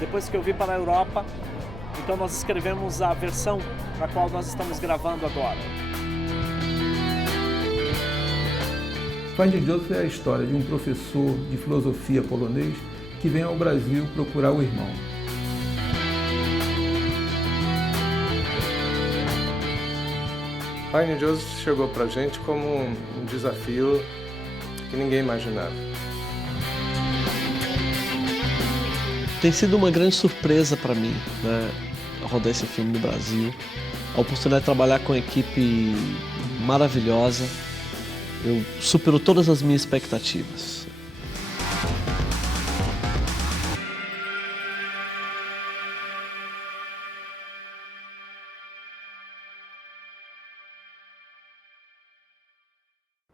Depois que eu vim para a Europa, então nós escrevemos a versão na qual nós estamos gravando agora. Finding Joseph é a história de um professor de filosofia polonês que vem ao Brasil procurar o irmão. Finding Joseph chegou pra gente como um desafio que ninguém imaginava. Tem sido uma grande surpresa para mim, né, rodar esse filme no Brasil. A oportunidade de trabalhar com uma equipe maravilhosa. Eu superou todas as minhas expectativas.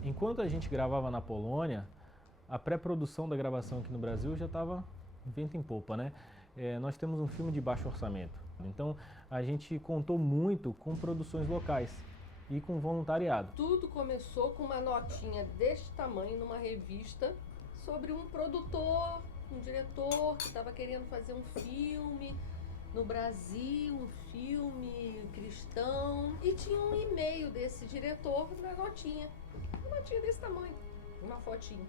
Enquanto a gente gravava na Polônia, a pré-produção da gravação aqui no Brasil já estava vento em popa, né? Nós temos um filme de baixo orçamento, então a gente contou muito com produções locais e com voluntariado. Tudo começou com uma notinha deste tamanho numa revista sobre um produtor, um diretor que estava querendo fazer um filme no Brasil, um filme cristão, e tinha um e-mail desse diretor na notinha, uma notinha desse tamanho, uma fotinha.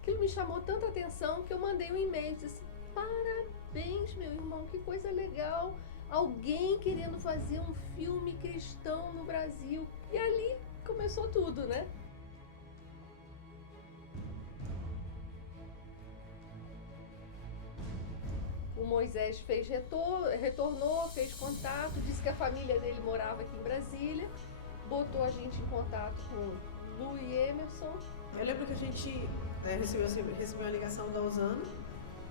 Aquilo me chamou tanta atenção que eu mandei um e-mail e disse: parabéns, meu irmão, que coisa legal, alguém querendo fazer um filme cristão no Brasil. E ali começou tudo, né? O Moisés retornou, fez contato, disse que a família dele morava aqui em Brasília, botou a gente em contato com Lu e Emerson. Eu lembro que a gente recebeu uma ligação da Osana,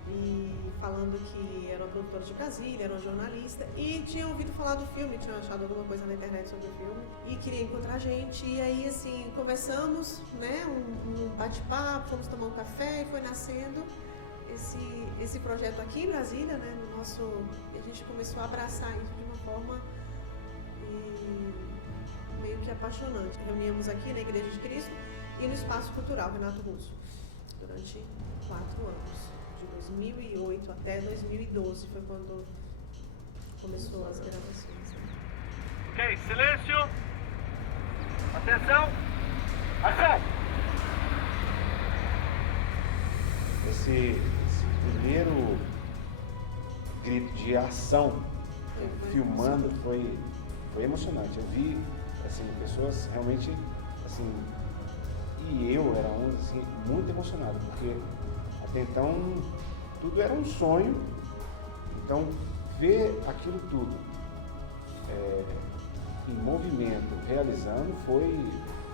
e falando que era uma produtora de Brasília, era uma jornalista, e tinha ouvido falar do filme, tinha achado alguma coisa na internet sobre o filme, e queria encontrar a gente, e aí assim, conversamos, né, um bate-papo, fomos tomar um café, e foi nascendo esse projeto aqui em Brasília, né, e a gente começou a abraçar isso de uma forma meio que apaixonante. Reuníamos aqui na Igreja de Cristo e no Espaço Cultural Renato Russo, durante 4 anos. De 2008 até 2012 foi quando começou as gravações. Ok, silêncio. Atenção. Ação. Esse primeiro grito de ação filmando foi emocionante. Eu vi assim, pessoas realmente assim, e eu era assim, muito emocionado, porque até então tudo era um sonho. Então ver aquilo tudo em movimento, realizando, foi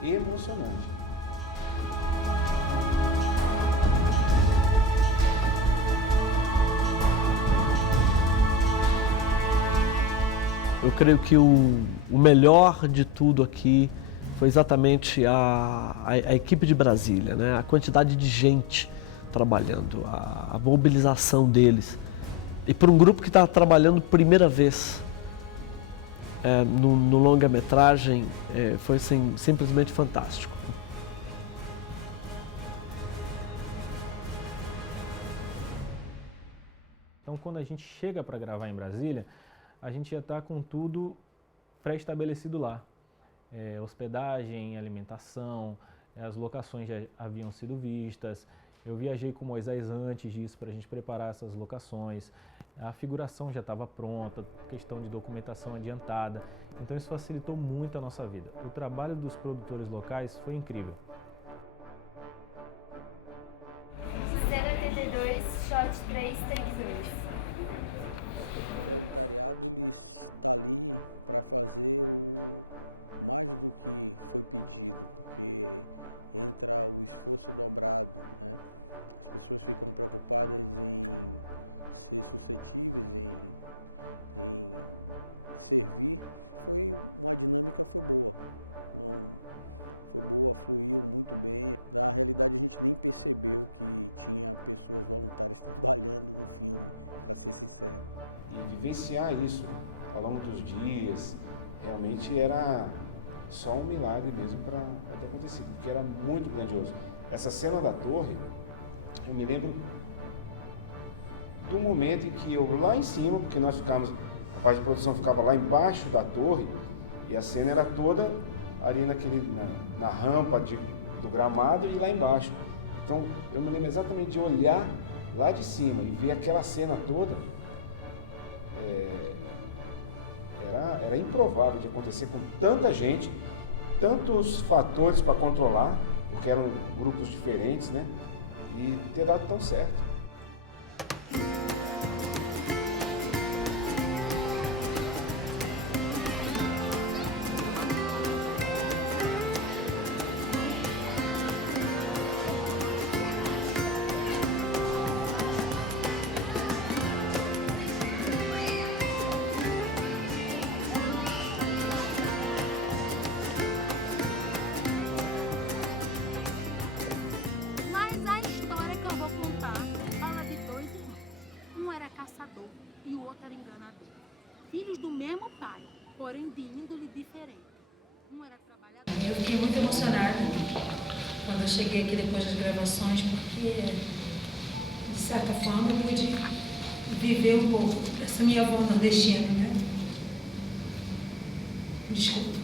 emocionante. Eu creio que o melhor de tudo aqui foi exatamente a equipe de Brasília, né? A quantidade de gente trabalhando, a mobilização deles. E para um grupo que está trabalhando primeira vez no longa-metragem, foi assim, simplesmente fantástico. Então, quando a gente chega para gravar em Brasília, a gente já está com tudo pré-estabelecido lá. Hospedagem, alimentação, as locações já haviam sido vistas. Eu viajei com Moisés antes disso para a gente preparar essas locações. A figuração já estava pronta, questão de documentação adiantada. Então isso facilitou muito a nossa vida. O trabalho dos produtores locais foi incrível. 082, shot 3, take 2. Vivenciar isso ao longo dos dias, realmente era só um milagre mesmo para ter acontecido, porque era muito grandioso. Essa cena da torre, eu me lembro do momento em que eu lá em cima, porque nós ficávamos, a parte de produção ficava lá embaixo da torre, e a cena era toda ali na rampa do gramado e lá embaixo. Então eu me lembro exatamente de olhar lá de cima e ver aquela cena toda. Era improvável de acontecer com tanta gente, tantos fatores para controlar, porque eram grupos diferentes, né? E ter dado tão certo. Mas a história que eu vou contar fala de dois irmãos. Um era caçador e o outro era enganador. Filhos do mesmo pai, porém de índole diferente. Um era trabalhador. Eu fiquei muito emocionada quando eu cheguei aqui depois das gravações, porque, de certa forma, eu pude viver um pouco essa minha avó nordestina, né? Desculpa,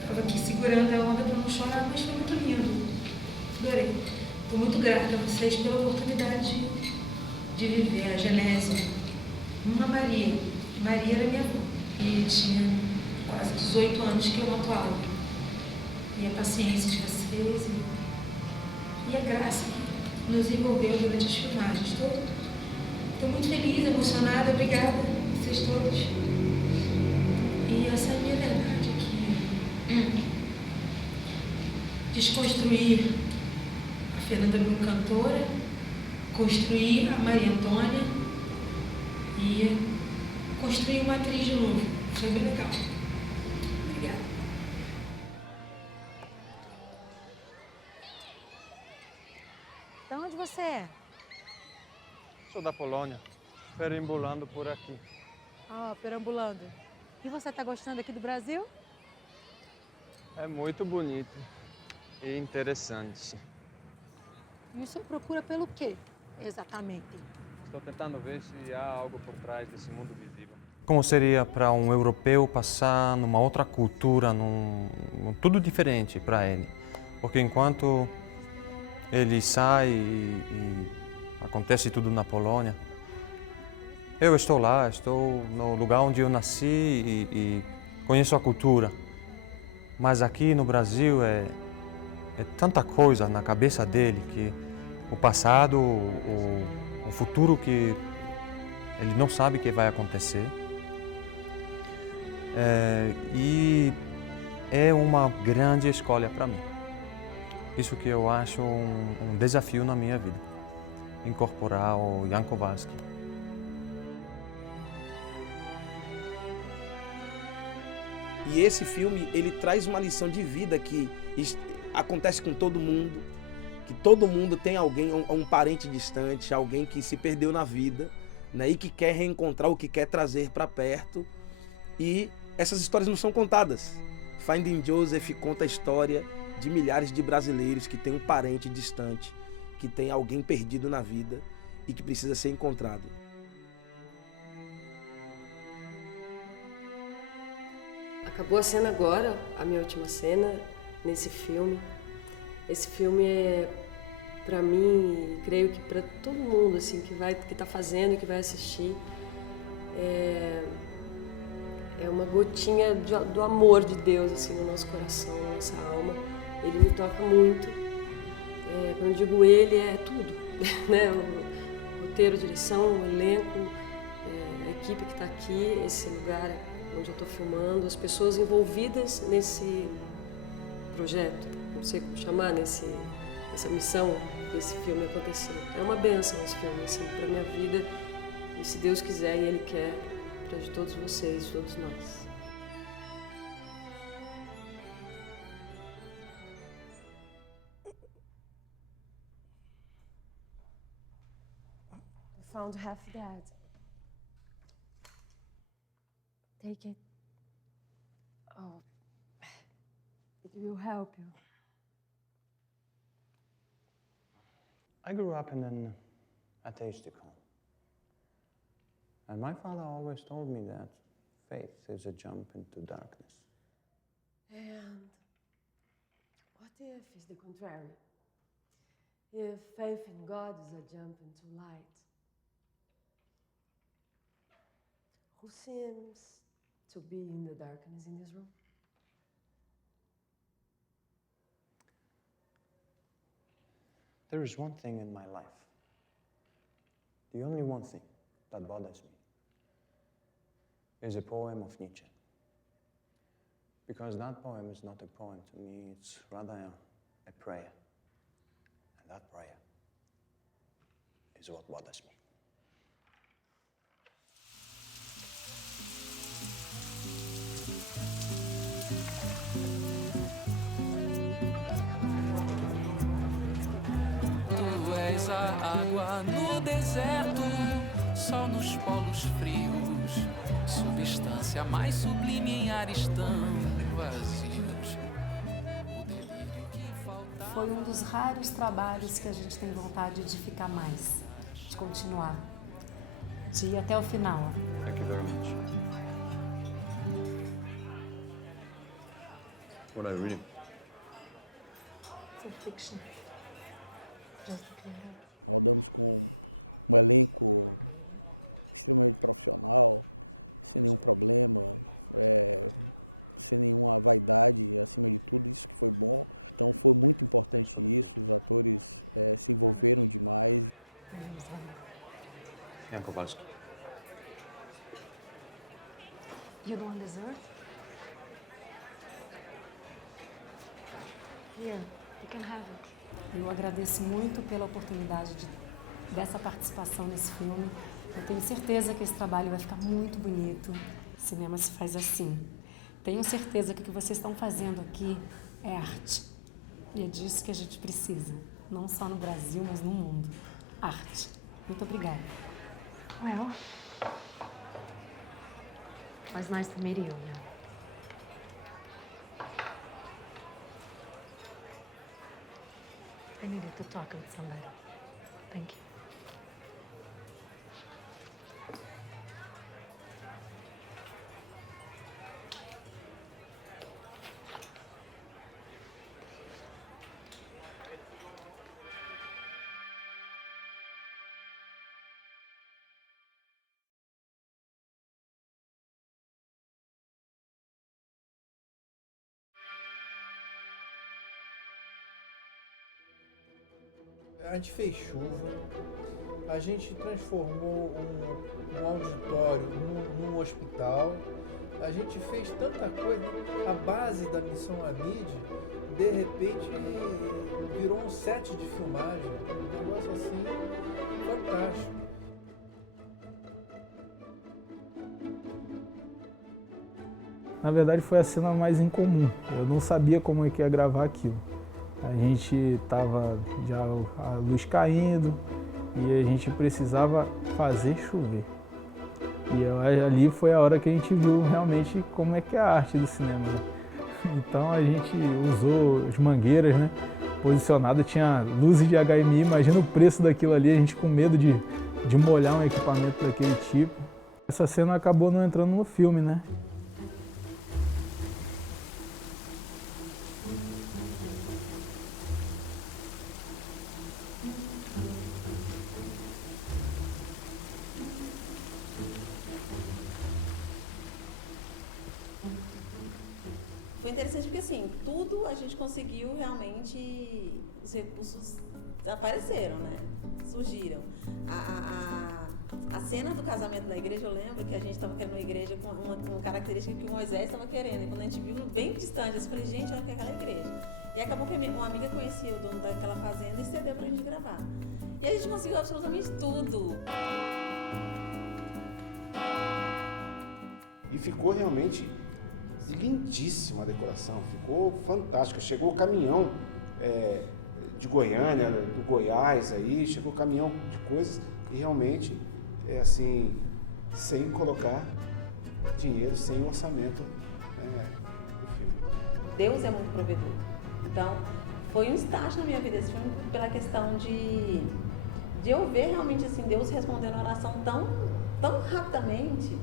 estava aqui segurando a onda para não chorar, mas foi muito lindo. Adorei. Estou muito grata a vocês pela oportunidade de viver a genese. Uma Maria. Maria era minha avó. E tinha quase 18 anos que eu não atuava. E a paciência de vocês e a graça que nos envolveu durante as filmagens. Estou muito feliz, emocionada. Obrigada a vocês todos. E essa é a minha verdade aqui. Desconstruir a Fernanda Brum cantora, construir a Maria Antônia e construir uma atriz de novo. Foi bem legal. Obrigada. De onde você é? Sou da Polônia, perambulando por aqui. Perambulando. E você está gostando aqui do Brasil? É muito bonito e interessante. E o senhor procura pelo quê, exatamente? Estou tentando ver se há algo por trás desse mundo visível. Como seria para um europeu passar numa outra cultura, tudo diferente para ele? Porque enquanto ele sai e acontece tudo na Polônia, eu estou lá, estou no lugar onde eu nasci e conheço a cultura. Mas aqui no Brasil é tanta coisa na cabeça dele que o passado, o futuro que ele não sabe que vai acontecer. E é uma grande escolha para mim. Isso que eu acho um desafio na minha vida, incorporar o Jan Kowalski. E esse filme, ele traz uma lição de vida que acontece com todo mundo, que todo mundo tem alguém, um parente distante, alguém que se perdeu na vida, né, e que quer reencontrar, o que quer trazer para perto. E essas histórias não são contadas. Finding Joseph conta a história de milhares de brasileiros que têm um parente distante, que tem alguém perdido na vida e que precisa ser encontrado. Acabou a cena agora, a minha última cena nesse filme. Esse filme é, para mim, creio que para todo mundo assim que está fazendo, que vai assistir, é uma gotinha do amor de Deus assim no nosso coração, na nossa alma. Ele me toca muito. Quando eu digo ele, é tudo, né? O roteiro, a direção, o elenco, a equipe que está aqui, esse lugar onde eu estou filmando, as pessoas envolvidas nesse projeto, não sei como chamar, nessa missão desse filme acontecer. É uma bênção esse filme, assim, para minha vida, e se Deus quiser e Ele quer, para de todos vocês, de todos nós. I found half that. Take it. Oh, it will help you. I grew up in an atheistic home. And my father always told me that faith is a jump into darkness. And what if it's the contrary? If faith in God is a jump into light? Who seems to be in the darkness in this room? There is one thing in my life, the only one thing that bothers me, is a poem of Nietzsche. Because that poem is not a poem to me, it's rather a prayer. And that prayer is what bothers me. Tu és a água no deserto, sol nos polos frios, substância mais sublime em ares tão vazios. O delírio que faltava. Foi um dos raros trabalhos que a gente tem vontade de ficar mais, de continuar, de ir até o final. Thank you very much. What are you reading? It's a fiction. Just to clear up. You like reading? Yes, I will. Thanks for the food. My name is Anna. Jan Kowalski. You don't want dessert? Here, you can have it. Eu agradeço muito pela oportunidade dessa participação nesse filme. Eu tenho certeza que esse trabalho vai ficar muito bonito. O cinema se faz assim. Tenho certeza que o que vocês estão fazendo aqui é arte. E é disso que a gente precisa. Não só no Brasil, mas no mundo. Arte. Muito obrigada. Well, it was nice to meet you. I needed to talk with somebody. Thank you. A gente fez chuva, a gente transformou um auditório num hospital, a gente fez tanta coisa. A base da Missão Amide, de repente, virou um set de filmagem, um negócio assim fantástico. Na verdade foi a cena mais incomum, eu não sabia como é que ia gravar aquilo. A gente tava já a luz caindo e a gente precisava fazer chover. E ali foi a hora que a gente viu realmente como é que é a arte do cinema. Então a gente usou as mangueiras, né, posicionadas, tinha luzes de HMI, imagina o preço daquilo ali, a gente com medo de molhar um equipamento daquele tipo. Essa cena acabou não entrando no filme, né? Foi interessante porque, assim, tudo a gente conseguiu realmente, os recursos apareceram, né? Surgiram. A cena do casamento da igreja, eu lembro que a gente estava querendo uma igreja com uma característica que o Moisés estava querendo. E quando a gente viu bem distante, eu falei, gente, olha que é aquela igreja. E acabou que uma amiga conhecia o dono daquela fazenda e cedeu pra gente gravar. E a gente conseguiu absolutamente tudo. E ficou realmente lindíssima a decoração, ficou fantástica. Chegou o caminhão de Goiânia, do Goiás aí, chegou o caminhão de coisas e realmente é assim, sem colocar dinheiro, sem orçamento do filme. Deus é muito provedor. Então, foi um start na minha vida esse filme pela questão de eu ver realmente assim, Deus respondendo a oração tão tão rapidamente,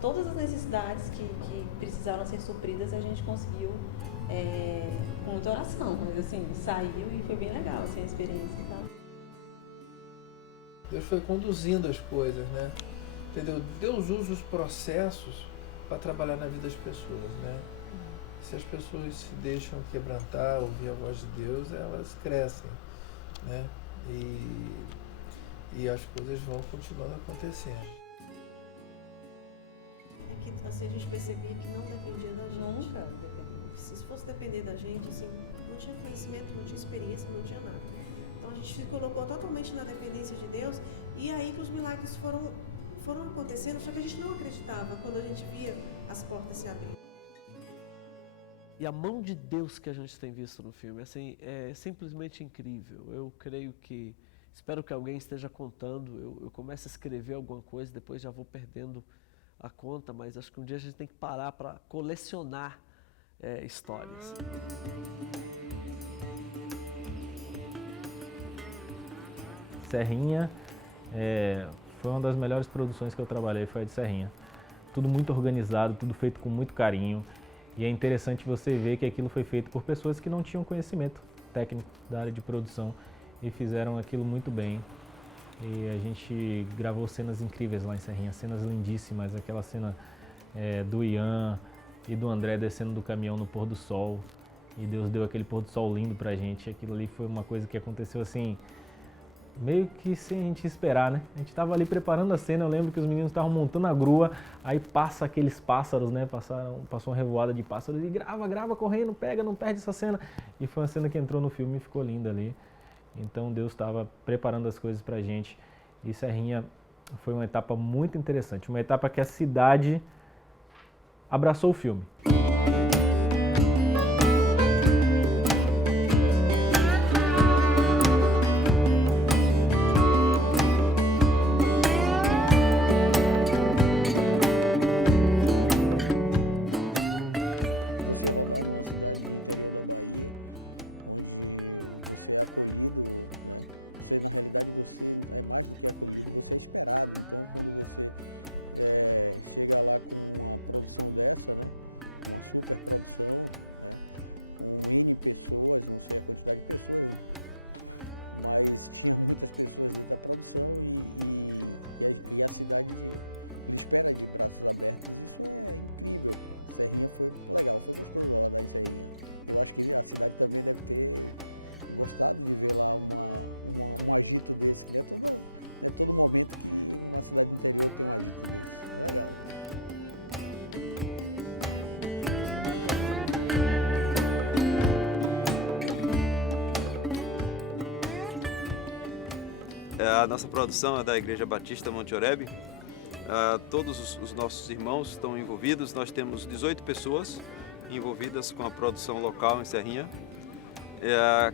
todas as necessidades que precisaram ser supridas, a gente conseguiu com muita oração. Mas assim, saiu e foi bem legal assim, a experiência. Tá? Deus foi conduzindo as coisas, né? Entendeu? Deus usa os processos para trabalhar na vida das pessoas, né? Se as pessoas se deixam quebrantar, ouvir a voz de Deus, elas crescem, né? E as coisas vão continuando acontecendo. É que assim, a gente percebia que não dependia da gente. Nunca dependia. Se fosse depender da gente, assim, não tinha conhecimento, não tinha experiência, não tinha nada. Então a gente se colocou totalmente na dependência de Deus e aí que os milagres foram acontecendo, só que a gente não acreditava quando a gente via as portas se abrirem. E a mão de Deus que a gente tem visto no filme, assim, é simplesmente incrível. Eu creio que, espero que alguém esteja contando, eu começo a escrever alguma coisa, depois já vou perdendo a conta, mas acho que um dia a gente tem que parar para colecionar histórias. Serrinha foi uma das melhores produções que eu trabalhei, foi a de Serrinha. Tudo muito organizado, tudo feito com muito carinho. E é interessante você ver que aquilo foi feito por pessoas que não tinham conhecimento técnico da área de produção e fizeram aquilo muito bem. E a gente gravou cenas incríveis lá em Serrinha, cenas lindíssimas, aquela cena do Ian e do André descendo do caminhão no pôr do sol. E Deus deu aquele pôr do sol lindo pra gente. Aquilo ali foi uma coisa que aconteceu assim, meio que sem a gente esperar, né? A gente estava ali preparando a cena, eu lembro que os meninos estavam montando a grua, aí passa aqueles pássaros, né? Passou uma revoada de pássaros e grava correndo, pega, não perde essa cena. E foi uma cena que entrou no filme e ficou linda ali. Então Deus estava preparando as coisas pra gente. E Serrinha foi uma etapa muito interessante, uma etapa que a cidade abraçou o filme. A nossa produção é da Igreja Batista Monte Oreb. Todos os nossos irmãos estão envolvidos. Nós temos 18 pessoas envolvidas com a produção local em Serrinha.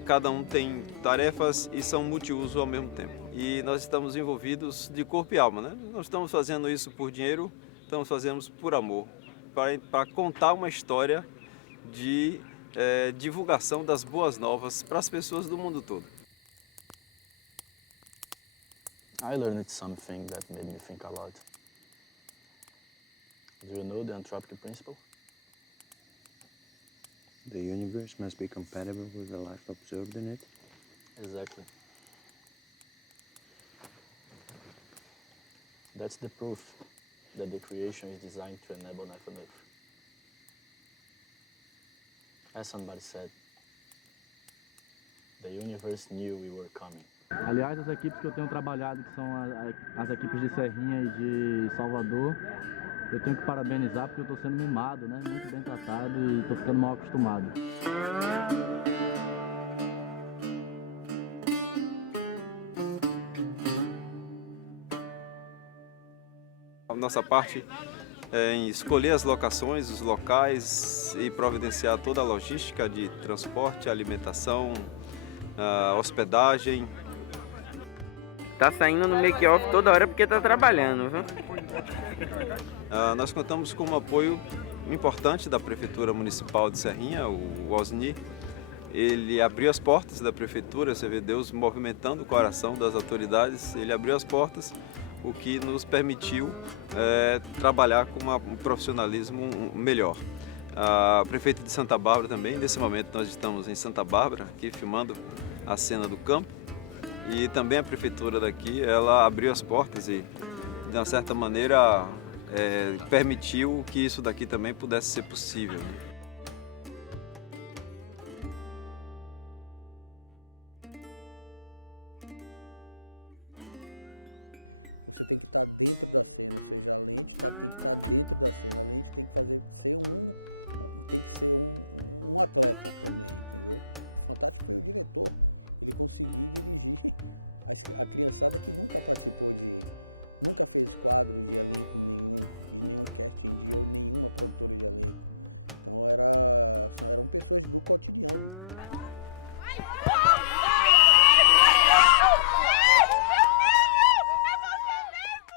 Cada um tem tarefas e são multiuso ao mesmo tempo. E nós estamos envolvidos de corpo e alma, né? Não estamos fazendo isso por dinheiro, estamos fazendo por amor, para contar uma história de divulgação das boas novas para as pessoas do mundo todo. I learned something that made me think a lot. Do you know the anthropic principle? The universe must be compatible with the life observed in it? Exactly. That's the proof that the creation is designed to enable life on Earth. As somebody said, the universe knew we were coming. Aliás, as equipes que eu tenho trabalhado, que são as equipes de Serrinha e de Salvador, eu tenho que parabenizar porque eu estou sendo mimado, né? Muito bem tratado e estou ficando mal acostumado. A nossa parte é em escolher as locações, os locais e providenciar toda a logística de transporte, alimentação, hospedagem. Tá saindo no make-off toda hora porque tá trabalhando, viu? Nós contamos com um apoio importante da Prefeitura Municipal de Serrinha, o Osni. Ele abriu as portas da Prefeitura, você vê Deus movimentando o coração das autoridades, ele abriu as portas o que nos permitiu trabalhar com um profissionalismo melhor. A prefeita de Santa Bárbara também, nesse momento nós estamos em Santa Bárbara, aqui filmando a cena do campo, e também a prefeitura daqui, ela abriu as portas e, de uma certa maneira, permitiu que isso daqui também pudesse ser possível, né?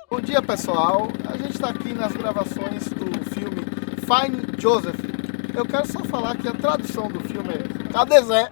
Bom dia, pessoal. A gente está aqui nas gravações do filme Find Joseph. Eu quero só falar que a tradução do filme é Cadê Zé?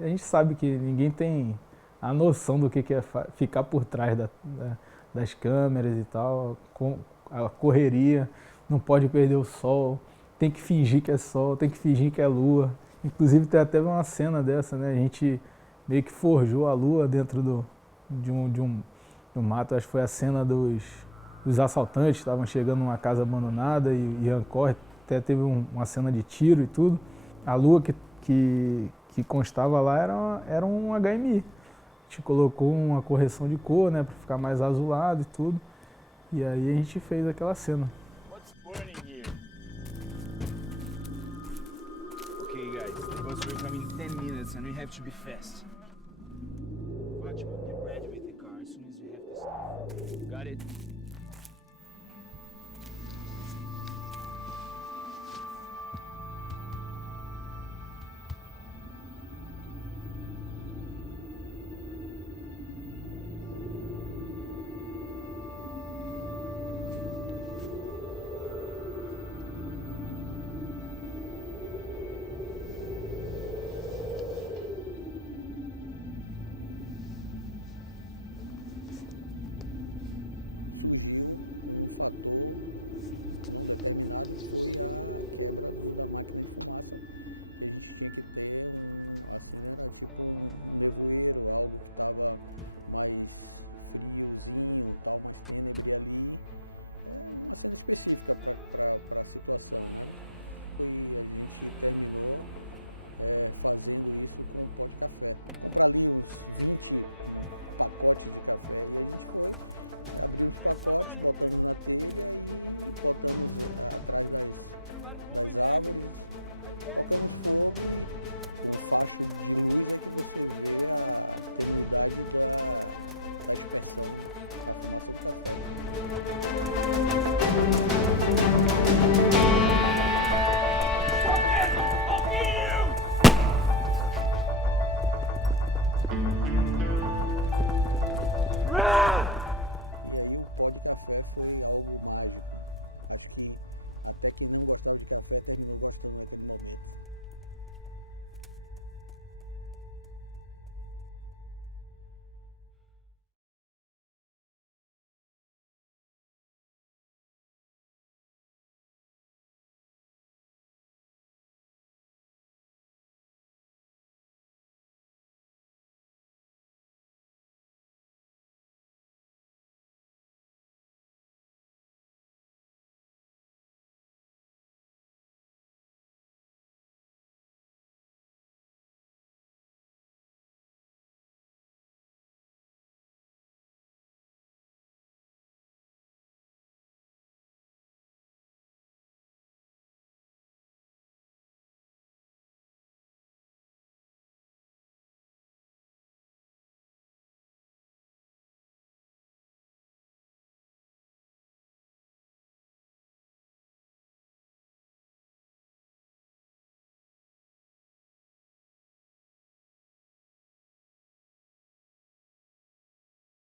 A gente sabe que ninguém tem a noção do que é ficar por trás das câmeras e tal, com a correria, não pode perder o sol, tem que fingir que é sol, tem que fingir que é lua. Inclusive tem até uma cena dessa, né? A gente meio que forjou a lua dentro de um mato. Acho que foi a cena dos assaltantes, estavam chegando numa casa abandonada e Ian corre, até teve uma cena de tiro e tudo. A lua que constava lá era um HMI. A gente colocou uma correção de cor, né, para ficar mais azulado e tudo. E aí a gente fez aquela cena. What's burning here? Okay, guys, the bus will come in 10 minutes and we have to be fast. Fatima, get ready with the car as soon as we have the stuff. Got it?